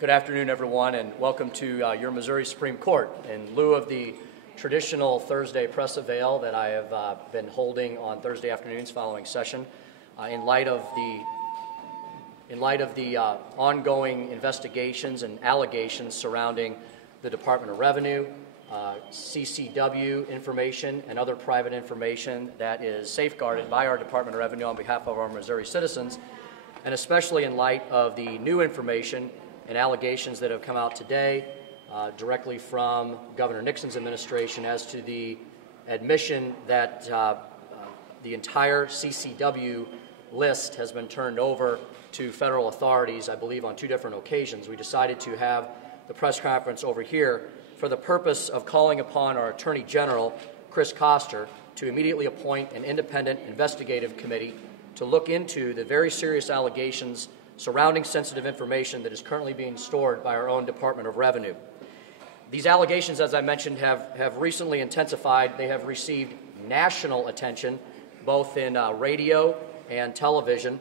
Good afternoon, everyone, and welcome to your Missouri Supreme Court. In lieu of the traditional Thursday press avail that I have been holding on Thursday afternoons following session, in light of the ongoing investigations and allegations surrounding the Department of Revenue, CCW information, and other private information that is safeguarded by our Department of Revenue on behalf of our Missouri citizens, and especially in light of the new information and allegations that have come out today directly from Governor Nixon's administration as to the admission that the entire CCW list has been turned over to federal authorities, I believe on 2 different occasions. We decided to have the press conference over here for the purpose of calling upon our Attorney General, Koster, to immediately appoint an independent investigative committee to look into the very serious allegations surrounding sensitive information that is currently being stored by our own Department of Revenue. These allegations, as I mentioned, have recently intensified. They have received national attention, both in radio and television,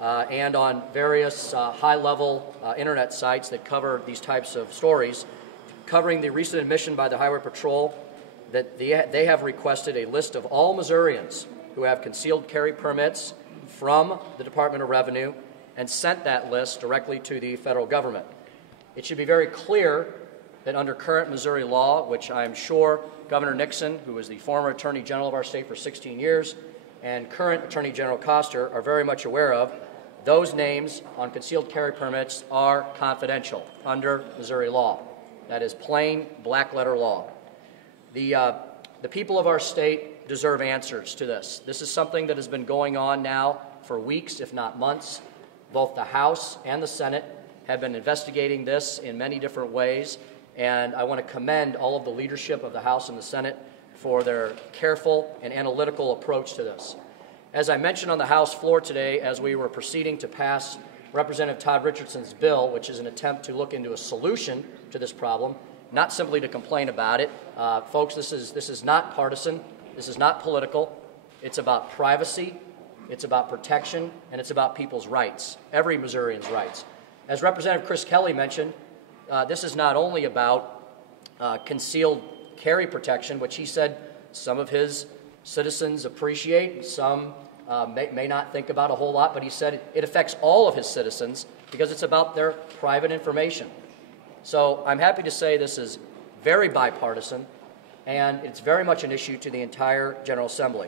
and on various high-level internet sites that cover these types of stories, covering the recent admission by the Highway Patrol that they have requested a list of all Missourians who have concealed carry permits from the Department of Revenue and sent that list directly to the federal government. It should be very clear that under current Missouri law, which I am sure Governor Nixon, who was the former Attorney General of our state for 16 years, and current Attorney General Koster are very much aware of, those names on concealed carry permits are confidential under Missouri law. That is plain black-letter law. The people of our state deserve answers to this. This is something that has been going on now for weeks, if not months. Both the House and the Senate have been investigating this in many different ways, and I want to commend all of the leadership of the House and the Senate for their careful and analytical approach to this. As I mentioned on the House floor today, as we were proceeding to pass Representative Todd Richardson's bill, which is an attempt to look into a solution to this problem, not simply to complain about it. Folks, this is not partisan. This is not political. It's about privacy. It's about protection, and it's about people's rights, every Missourian's rights. As Representative Chris Kelly mentioned, this is not only about concealed carry protection, which he said some of his citizens appreciate, some may not think about a whole lot, but he said it affects all of his citizens because it's about their private information. So I'm happy to say this is very bipartisan, and it's very much an issue to the entire General Assembly.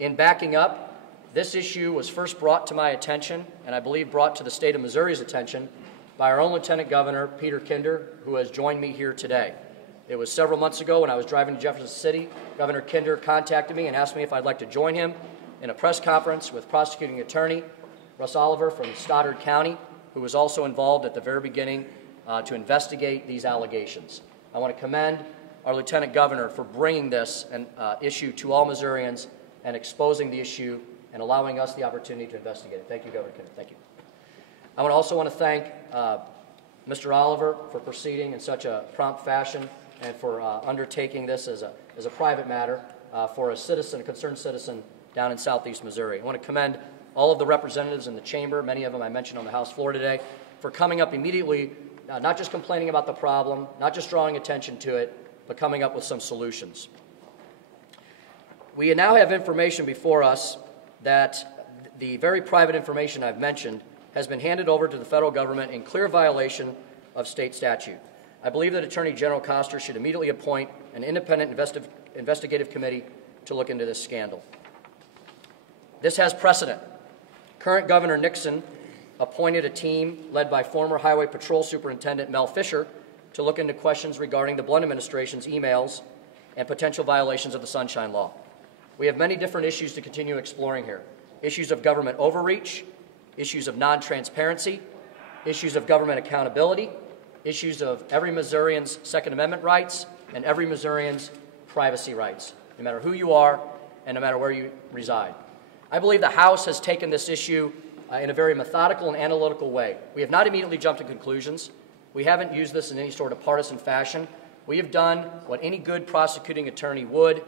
In backing up, this issue was first brought to my attention, and I believe brought to the state of Missouri's attention, by our own Lieutenant Governor, Peter Kinder, who has joined me here today. It was several months ago when I was driving to Jefferson City. Governor Kinder contacted me and asked me if I'd like to join him in a press conference with prosecuting attorney Russ Oliver from Stoddard County, who was also involved at the very beginning to investigate these allegations. I want to commend our Lieutenant Governor for bringing this issue to all Missourians and exposing the issue and allowing us the opportunity to investigate it. Thank you, Governor Kinder. Thank you. I also want to thank Mr. Oliver for proceeding in such a prompt fashion and for undertaking this as a private matter for a concerned citizen down in southeast Missouri. I want to commend all of the representatives in the chamber, many of them I mentioned on the House floor today, for coming up immediately, not just complaining about the problem, not just drawing attention to it, but coming up with some solutions. We now have information before us that the very private information I've mentioned has been handed over to the federal government in clear violation of state statute. I believe that Attorney General Koster should immediately appoint an independent investigative committee to look into this scandal. This has precedent. Current Governor Nixon appointed a team led by former Highway Patrol Superintendent Mel Fisher to look into questions regarding the Blunt administration's emails and potential violations of the Sunshine Law. We have many different issues to continue exploring here. Issues of government overreach, issues of non-transparency, issues of government accountability, issues of every Missourian's Second Amendment rights and every Missourian's privacy rights, no matter who you are and no matter where you reside. I believe the House has taken this issue in a very methodical and analytical way. We have not immediately jumped to conclusions. We haven't used this in any sort of partisan fashion. We have done what any good prosecuting attorney would.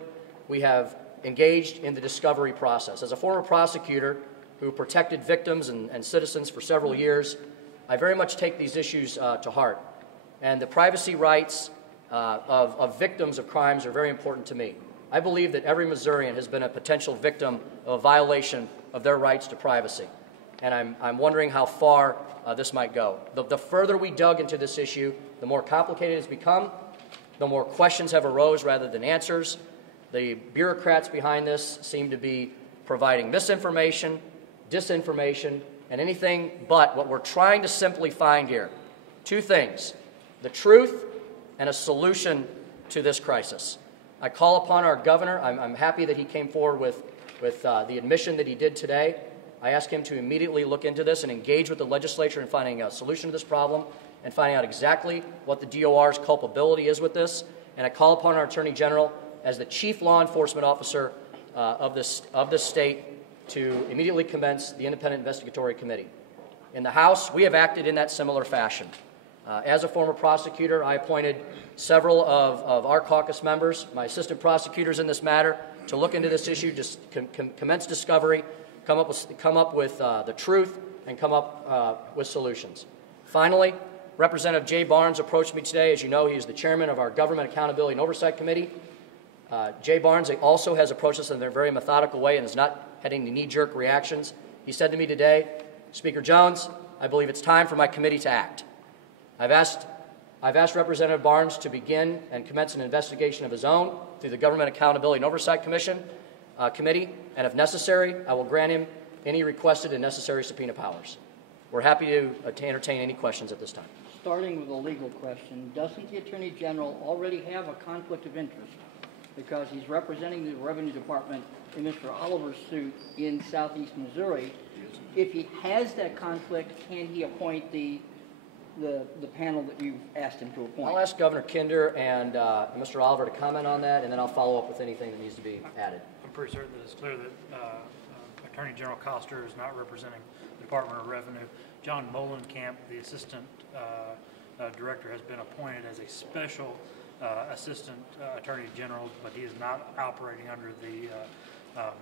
We have engaged in the discovery process. As a former prosecutor who protected victims and citizens for several years, I very much take these issues to heart. And the privacy rights of victims of crimes are very important to me. I believe that every Missourian has been a potential victim of a violation of their rights to privacy. And I'm wondering how far this might go. The further we dug into this issue, the more complicated it's become, the more questions have arose rather than answers. The bureaucrats behind this seem to be providing misinformation, disinformation, and anything but what we're trying to simply find here. Two things: the truth and a solution to this crisis. I call upon our governor. I'm happy that he came forward with the admission that he did today. I ask him to immediately look into this and engage with the legislature in finding a solution to this problem and finding out exactly what the DOR's culpability is with this. And I call upon our Attorney General, as the chief law enforcement officer of this state, to immediately commence the Independent Investigatory Committee. In the House, we have acted in that similar fashion. As a former prosecutor, I appointed several of our caucus members, my assistant prosecutors in this matter, to look into this issue, just commence discovery, come up with the truth, and come up with solutions. Finally, Representative Jay Barnes approached me today. As you know, he is the chairman of our Government Accountability and Oversight Committee. Jay Barnes also has approached us in a very methodical way and is not heading to knee-jerk reactions. He said to me today, "Speaker Jones, I believe it's time for my committee to act." I've asked Representative Barnes to begin and commence an investigation of his own through the Government Accountability and Oversight Committee, and if necessary, I will grant him any requested and necessary subpoena powers. We're happy to entertain any questions at this time. Starting with a legal question, doesn't the Attorney General already have a conflict of interest because he's representing the Revenue Department in Mr. Oliver's suit in southeast Missouri? If he has that conflict, can he appoint the panel that you've asked him to appoint? I'll ask Governor Kinder and Mr. Oliver to comment on that, and then I'll follow up with anything that needs to be added. I'm pretty certain that it's clear that Attorney General Koster is not representing the Department of Revenue. John Molenkamp, the Assistant Director, has been appointed as a special Assistant Attorney General, but he is not operating under the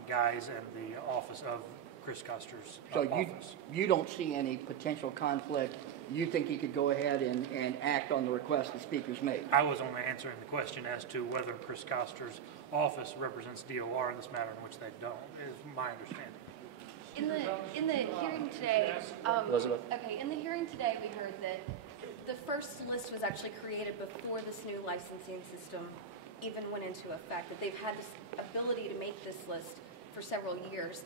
guise and the office of Chris Koster's office. You don't see any potential conflict? You think he could go ahead and act on the request the Speaker's made? I was only answering the question as to whether Chris Koster's office represents DOR in this matter, in which they don't, is my understanding. In the hearing today, Elizabeth? okay, in the hearing today, we heard that the first list was actually created before this new licensing system even went into effect, that they've had this ability to make this list for several years.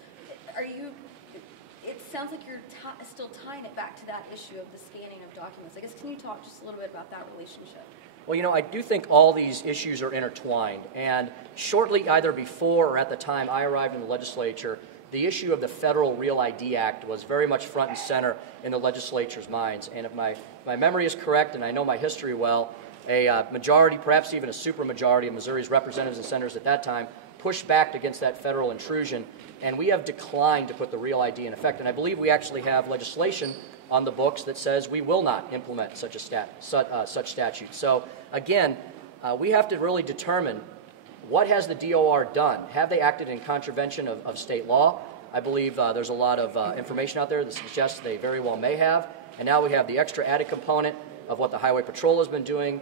It sounds like you're still tying it back to that issue of the scanning of documents. I guess, can you talk just a little bit about that relationship? Well, you know, I do think all these issues are intertwined, and shortly, either before or at the time I arrived in the legislature, the issue of the Federal Real ID Act was very much front and center in the legislature's minds. And if my memory is correct, and I know my history well, a majority, perhaps even a supermajority of Missouri's representatives and senators at that time pushed back against that federal intrusion, and we have declined to put the Real ID in effect. And I believe we actually have legislation on the books that says we will not implement such statute. So again, we have to really determine, what has the DOR done? Have they acted in contravention of state law? I believe there's a lot of information out there that suggests they very well may have. And now we have the extra added component of what the Highway Patrol has been doing,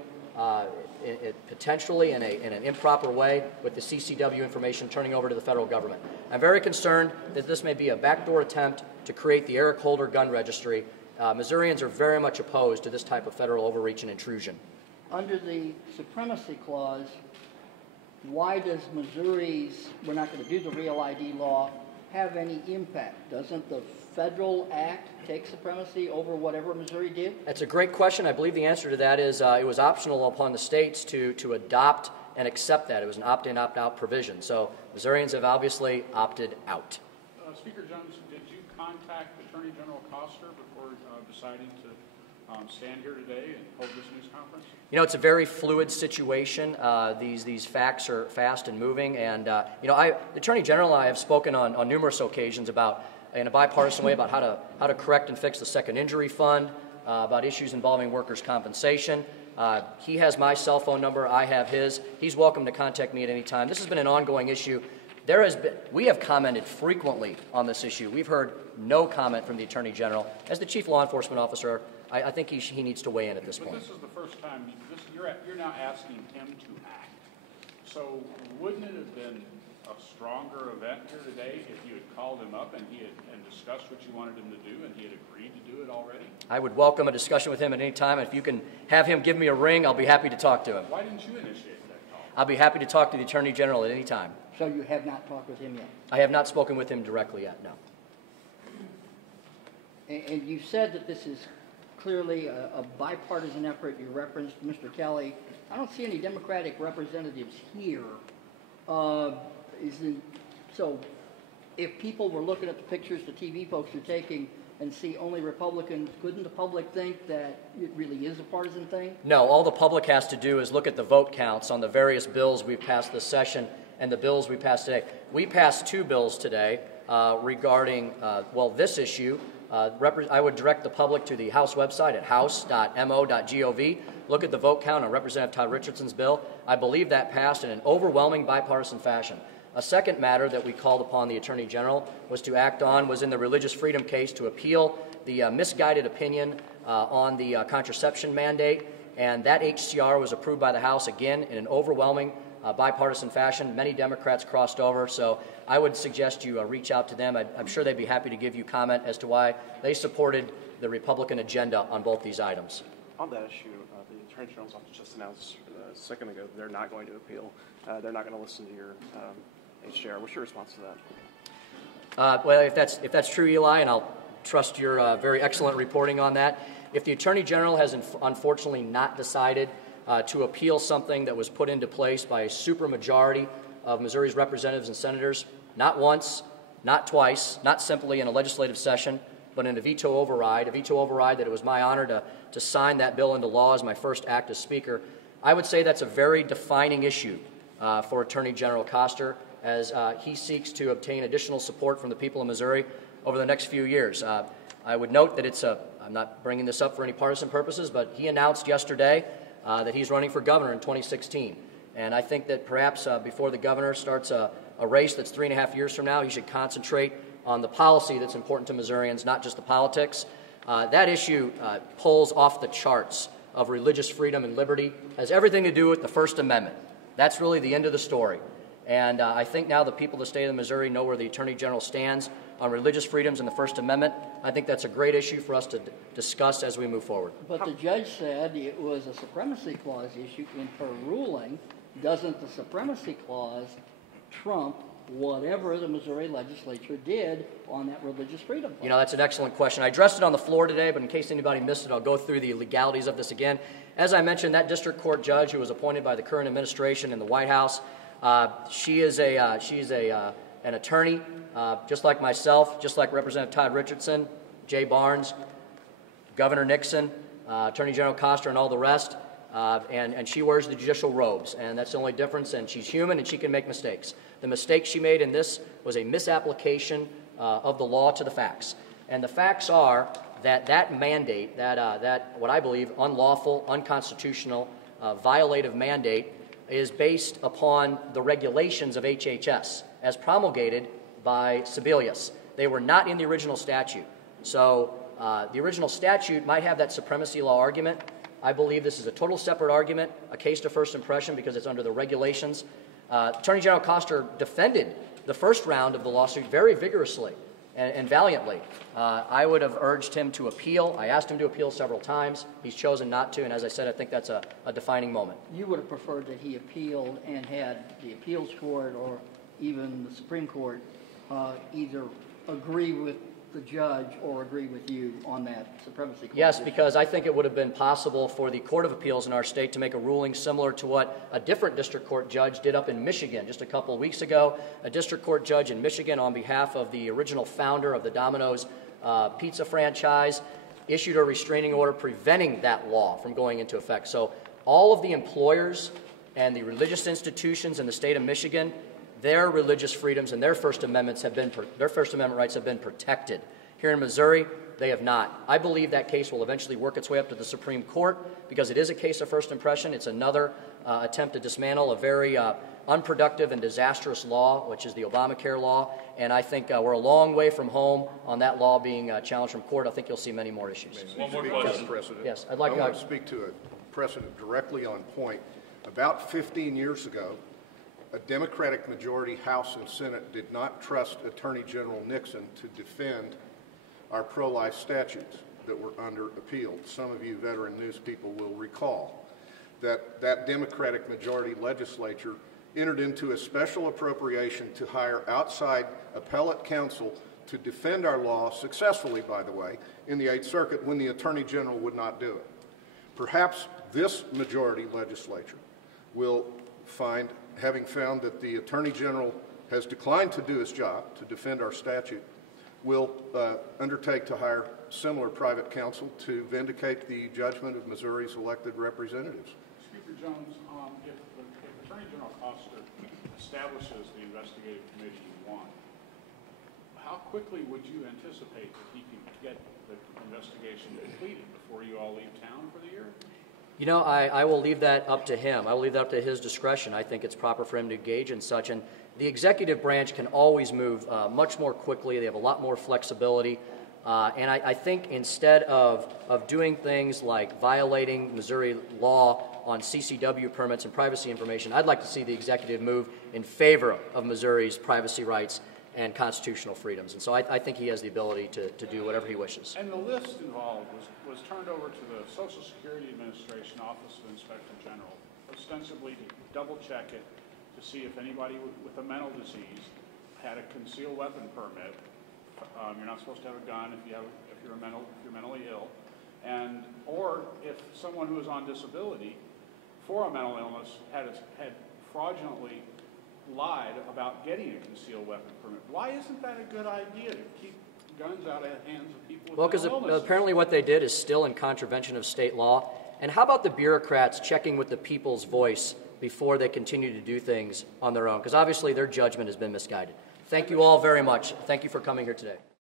potentially in an improper way, with the CCW information turning over to the federal government. I'm very concerned that this may be a backdoor attempt to create the Eric Holder gun registry. Missourians are very much opposed to this type of federal overreach and intrusion. Under the Supremacy Clause, why does Missouri's, we're not going to do the Real ID law, have any impact? Doesn't the federal act take supremacy over whatever Missouri did? That's a great question. I believe the answer to that is it was optional upon the states to adopt and accept that. It was an opt-in, opt-out provision. So Missourians have obviously opted out. Speaker Jones, did you contact Attorney General Koster before deciding to stand here today and hold this news conference? You know, it's a very fluid situation. These facts are fast and moving, and the Attorney General and I have spoken on numerous occasions about, in a bipartisan way, about how to correct and fix the Second Injury Fund, about issues involving workers' compensation. He has my cell phone number. I have his. He's welcome to contact me at any time. This has been an ongoing issue. We have commented frequently on this issue. We've heard no comment from the Attorney General. As the Chief Law Enforcement Officer, I think he needs to weigh in at this But point. this is the first time, you're now asking him to act. So wouldn't it have been a stronger event here today if you had called him up and discussed what you wanted him to do and he had agreed to do it already? I would welcome a discussion with him at any time. If you can have him give me a ring, I'll be happy to talk to him. Why didn't you initiate that call? I'll be happy to talk to the Attorney General at any time. So you have not talked with him yet? I have not spoken with him directly yet, no. And you said that this is clearly a bipartisan effort. You referenced Mr. Kelly. I don't see any Democratic representatives here. So if people were looking at the pictures the TV folks are taking and see only Republicans, couldn't the public think that it really is a partisan thing? No, all the public has to do is look at the vote counts on the various bills we've passed this session and the bills we passed today. We passed 2 bills today regarding, this issue. I would direct the public to the House website at house.mo.gov. Look at the vote count on Representative Todd Richardson's bill. I believe that passed in an overwhelming bipartisan fashion. A second matter that we called upon the Attorney General was to act on was in the religious freedom case to appeal the misguided opinion on the contraception mandate, and that HCR was approved by the House again in an overwhelming bipartisan fashion. Many Democrats crossed over, so I would suggest you reach out to them. I'm sure they'd be happy to give you comment as to why they supported the Republican agenda on both these items. On that issue, the Attorney General's office just announced a second ago that they're not going to appeal. They're not going to listen to your HJR. What's your response to that? Well, if that's true, Eli, and I'll trust your very excellent reporting on that, if the Attorney General has unfortunately not decided to appeal something that was put into place by a supermajority of Missouri's representatives and senators, not once, not twice, not simply in a legislative session, but in a veto override that it was my honor to sign that bill into law as my first act as Speaker, I would say that's a very defining issue for Attorney General Koster as he seeks to obtain additional support from the people of Missouri over the next few years. I would note that I'm not bringing this up for any partisan purposes, but he announced yesterday that he's running for governor in 2016. And I think that perhaps before the governor starts a race that's 3.5 years from now, he should concentrate on the policy that's important to Missourians, not just the politics. That issue pulls off the charts of religious freedom and liberty, has everything to do with the First Amendment. That's really the end of the story. And I think now the people of the state of Missouri know where the Attorney General stands on religious freedoms and the First Amendment. I think that's a great issue for us to discuss as we move forward. But the judge said it was a supremacy clause issue. In her ruling, doesn't the supremacy clause trump whatever the Missouri legislature did on that religious freedom clause? You know, that's an excellent question. I addressed it on the floor today, but in case anybody missed it, I'll go through the legalities of this again. As I mentioned, that district court judge who was appointed by the current administration in the White House, she's an attorney, just like myself, just like Representative Todd Richardson, Jay Barnes, Governor Nixon, Attorney General Koster, and all the rest. And she wears the judicial robes, and that's the only difference, and she's human, and she can make mistakes. The mistake she made in this was a misapplication of the law to the facts. And the facts are that mandate, that what I believe unlawful, unconstitutional, violative mandate is based upon the regulations of HHS as promulgated by Sebelius. They were not in the original statute. So the original statute might have that supremacy law argument. I believe this is a total separate argument, a case to first impression because it's under the regulations. Attorney General Koster defended the first round of the lawsuit very vigorously and valiantly. I would have urged him to appeal. I asked him to appeal several times. He's chosen not to, and as I said, I think that's a defining moment. You would have preferred that he appealed and had the appeals court or even the Supreme Court either agree with the judge or agree with you on that supremacy clause? Yes, because I think it would have been possible for the Court of Appeals in our state to make a ruling similar to what a different district court judge did up in Michigan just a couple of weeks ago. A district court judge in Michigan, on behalf of the original founder of the Domino's pizza franchise, issued a restraining order preventing that law from going into effect. So all of the employers and the religious institutions in the state of Michigan, their religious freedoms and their First Amendment rights have been protected. Here in Missouri, They have not. I believe that case will eventually work its way up to the Supreme Court because it is a case of first impression. It's another attempt to dismantle a very unproductive and disastrous law, which is the Obamacare law, and I think we're a long way from home on that law being challenged from court. I think you'll see many more issues. One more question. Precedent. Yes, I want to speak to a precedent directly on point. About 15 years ago, a Democratic majority House and Senate did not trust Attorney General Nixon to defend our pro-life statutes that were under appeal. Some of you veteran news people will recall that that Democratic majority legislature entered into a special appropriation to hire outside appellate counsel to defend our law successfully, by the way, in the Eighth Circuit when the Attorney General would not do it. Perhaps this majority legislature will find, having found that the Attorney General has declined to do his job to defend our statute, will undertake to hire similar private counsel to vindicate the judgment of Missouri's elected representatives. Speaker Jones, if Attorney General Koster establishes the investigative committee you want, how quickly would you anticipate that he can get the investigation completed before you all leave town for the year? You know, I will leave that up to him. I will leave that up to his discretion. I think it's proper for him to engage in such. And the executive branch can always move much more quickly. They have a lot more flexibility. And I think instead of doing things like violating Missouri law on CCW permits and privacy information, I'd like to see the executive move in favor of Missouri's privacy rights and constitutional freedoms. And so I think he has the ability to do whatever he wishes. And the list involved was turned over to the Social Security Administration Office of Inspector General, ostensibly to double-check it to see if anybody with a mental disease had a concealed weapon permit. You're not supposed to have a gun if you're mentally ill, or if someone who is on disability for a mental illness had fraudulently lied about getting a concealed weapon permit. Why isn't that a good idea to keep guns out of the hands of people with well, because apparently what they did is still in contravention of state law. And how about the bureaucrats checking with the people's voice before they continue to do things on their own? Because obviously their judgment has been misguided. Thank you all very much. Thank you for coming here today.